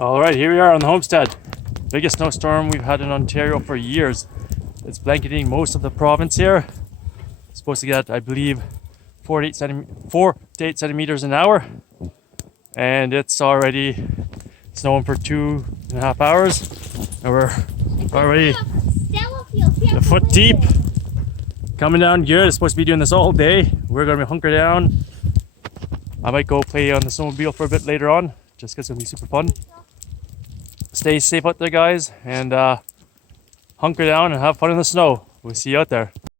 All right, here we are on the homestead. Biggest snowstorm we've had in Ontario for years. It's blanketing most of the province here. It's supposed to get, I believe, 4 to 8 centimeters an hour. And it's already snowing for 2.5 hours. And we're already a foot deep. Coming down good. It's supposed to be doing this all day. We're going to hunker down. I might go play on the snowmobile for a bit later on, just because it's going to be super fun. Stay safe out there, guys, and hunker down and have fun in the snow. We'll see you out there.